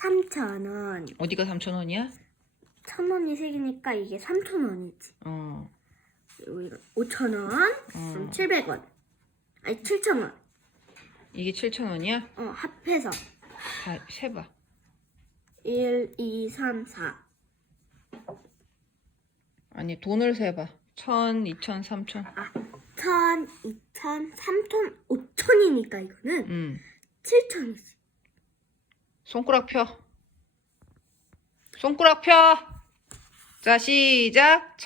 3,000원. 어디가 3,000원이야? 1,000원이 세 개니까 이게 3,000원이지. 어. 그리고 이거 5,000원. 어. 그럼 700원. 아니 7,000원. 이게 7,000원이야? 어, 합해서 다 세봐. 1, 2, 3, 4. 아니 돈을 세봐. 1,000, 2,000, 3,000. 아, 1,000, 2,000, 3,000, 5,000이니까 이거는 음. 7,000이지. 손가락 펴. 손가락 펴. 자, 시작.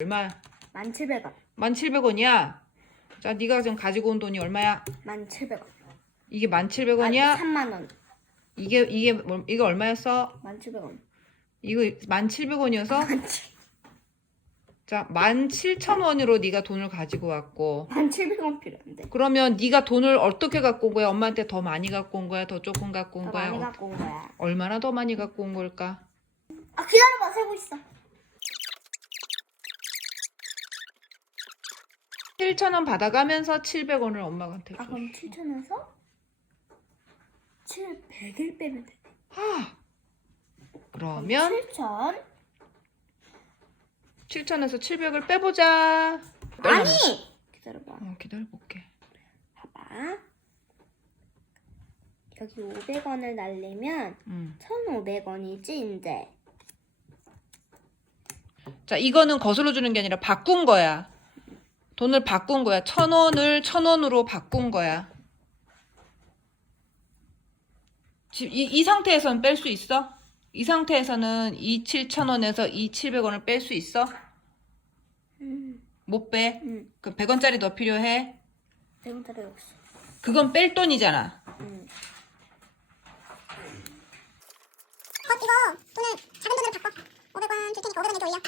얼마야? 1,700원. 1,700원이야. 자, 네가 지금 가지고 온 돈이 얼마야? 1,700원. 이게 1,700원이야? 3만 원. 이게 이게 뭐- 이거 얼마였어? 1,700원. 이거 1,700원이어서 17,000원 자, 17,000원으로 네가 돈을 가지고 왔고 1,700원 필요한데. 그러면 네가 돈을 어떻게 갖고 온 거야? 엄마한테 더 많이 갖고 온 거야? 더 조금 갖고 온 더 거야? 많이 어, 갖고 온 거야. 얼마나 더 많이 갖고 온 걸까? 아, 기다려봐. 세고 있어. 7,000원 받아가면서 700원을 엄마한테 아, 줬어. 그럼 7,000원에서 700을 빼면 돼. 아, 그러면 7,000. 7,000에서 700을 빼보자. 아니! 기다려봐. 어, 기다려볼게. 봐봐. 여기 500원을 날리면 음. 1,500원이지, 이제. 자, 이거는 거슬러 주는 게 아니라 바꾼 거야. 돈을 바꾼 거야. 천 원을 천 원으로 바꾼 거야. 지금 이, 이 상태에서는 뺄 수 있어? 이 상태에서는 이 7,000원에서 이 700원을 뺄 수 있어? 음, 못 빼? 음. 그 100원짜리 더 필요해? 100원짜리 없어. 그건 뺄 돈이잖아. 음. 어, 이거 돈을 작은 돈으로 바꿔. 500원 줄 테니까 500원 내게 올려.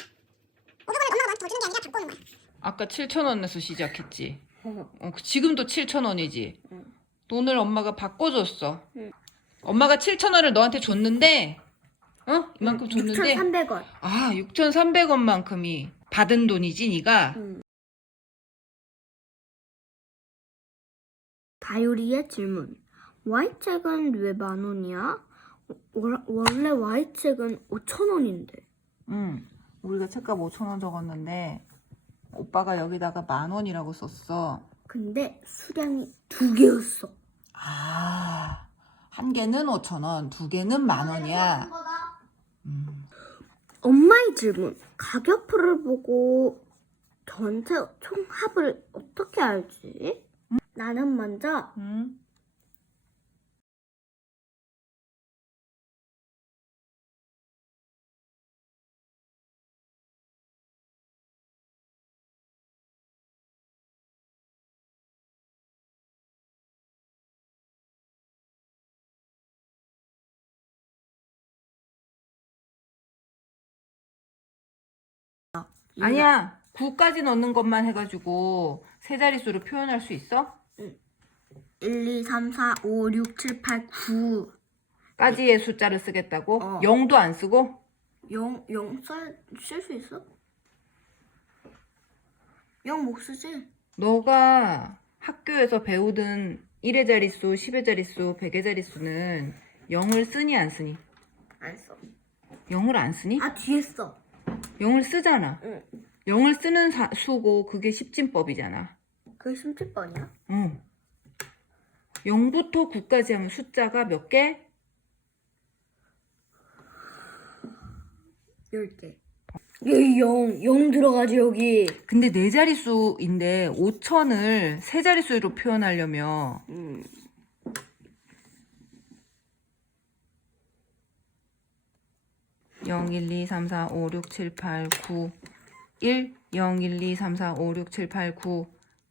500원을 엄마가 너한테 더 주는 게 아니라 바꿔 오는 거야. 아까 7,000원에서 시작했지. 어, 어, 그 지금도 7,000원이지. 응. 돈을 엄마가 바꿔줬어. 응. 엄마가 7,000원을 너한테 줬는데, 어? 이만큼 줬는데, 6,300원. 아, 6,300원만큼이 받은 돈이지, 네가. 음. 다유리의 질문. Y책은 왜 만 원이야? 월- 원래 Y책은 5천 원인데. 응. 우리가 책값 5,000원 적었는데, 오빠가 여기다가 만 원이라고 썼어. 근데 수량이 두 개였어. 아, 한 개는 5,000원, 두 개는 만 원이야. 음. 엄마의 질문. 가격표를 보고 전체 총합을 어떻게 알지? 나는 먼저 응? 아니야. 9까지 넣는 것만 해가지고 세 자릿수로 표현할 수 있어? 1, 2, 3, 4, 5, 6, 7, 8, 9. 까지의 숫자를 쓰겠다고? 어. 0도 안 쓰고? 0, 0 쓸 수 있어? 0 못 쓰지? 너가 학교에서 배우던 1의 자릿수, 10의 자릿수, 100의 자릿수는 0을 쓰니 안 쓰니? 안 써. 0을 안 쓰니? 아, 뒤에 써. 0을 쓰잖아. 응. 0을 쓰는 사- 수고 그게 십진법이잖아. 그게 17번이야? 응. 0부터 9까지 하면 숫자가 몇 개? 10개. 여기 0, 0 들어가지, 여기. 근데 네 자릿수인데 5천을 세 자릿수로 표현하려면 음. 영, 일, 이, 삼, 사, 오, 육, 칠, 팔, 구, 일, 영, 일, 이, 삼, 사, 오, 육, 칠, 팔, 구,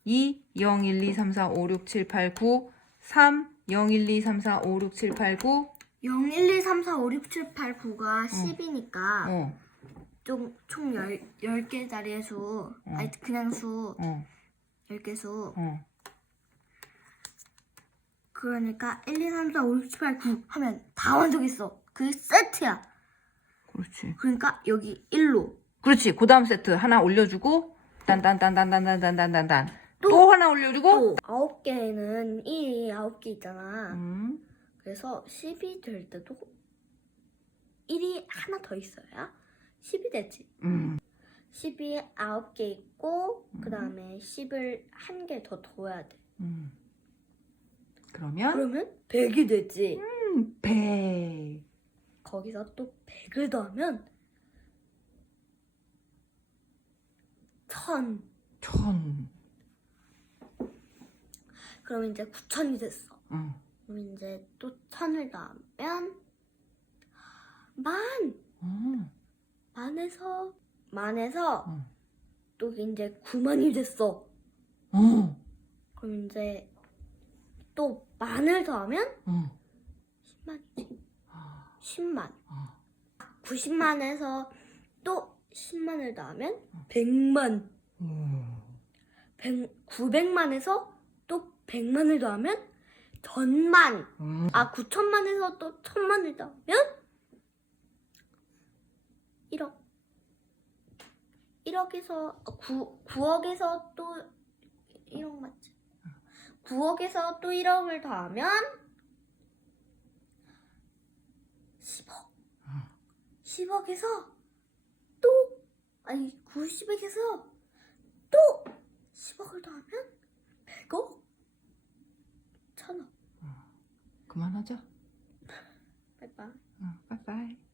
이, 영, 일, 이, 삼, 사, 오, 육, 칠, 팔, 구, 삼, 영, 일, 이, 삼, 사, 오, 육, 칠, 팔, 구, 0, 1, 2, 3, 4, 5, 6, 7, 8, 9가 10이니까 어, 좀, 총 10, 10개짜리의 수, 아니, 그냥 수, 어, 10개 수. 어. 그러니까 1, 2, 3, 4, 5, 6, 7, 8, 9 하면 다 완성했어. 그게 세트야. 그렇지. 그러니까 여기 1로. 그렇지. 그 다음 세트 하나 올려주고, 딴딴딴딴딴딴딴딴딴. 또- 또 하나 올려주고 또 아홉 개는 1이 아홉 개 있잖아. 음. 그래서 10이 될 때도 1이 하나 더 있어야 10이 되지. 음. 10이 아홉 개 있고 음. 그 다음에 10을 한 개 더 둬야 돼. 음. 그러면 그러면 100이 되지. 음, 배. 거기서 또 100을 더하면 1000. 천. 그럼 이제 9000이 됐어. 응. 그럼 이제 또 1000을 더하면 만! 어. 만에서 만에서 어. 또 이제 9만이 됐어. 어. 그럼 이제 또 만을 더하면 어. 10만이지. 아. 10만. 아. 90만에서 또 10만을 더하면 100만. 음. 100, 900만에서 또 100만을 더하면 전만. 음. 아, 9천만에서 또 천만을 더하면 1억. 1억에서 9, 9억에서 또 1억 맞지? 9억에서 또 1억을 더하면 10억. 10억에서 또 아니 90억에서 또 10억을 더하면 100억? 천억. 그만하자. 빠이빠이. 응, 빠이빠이.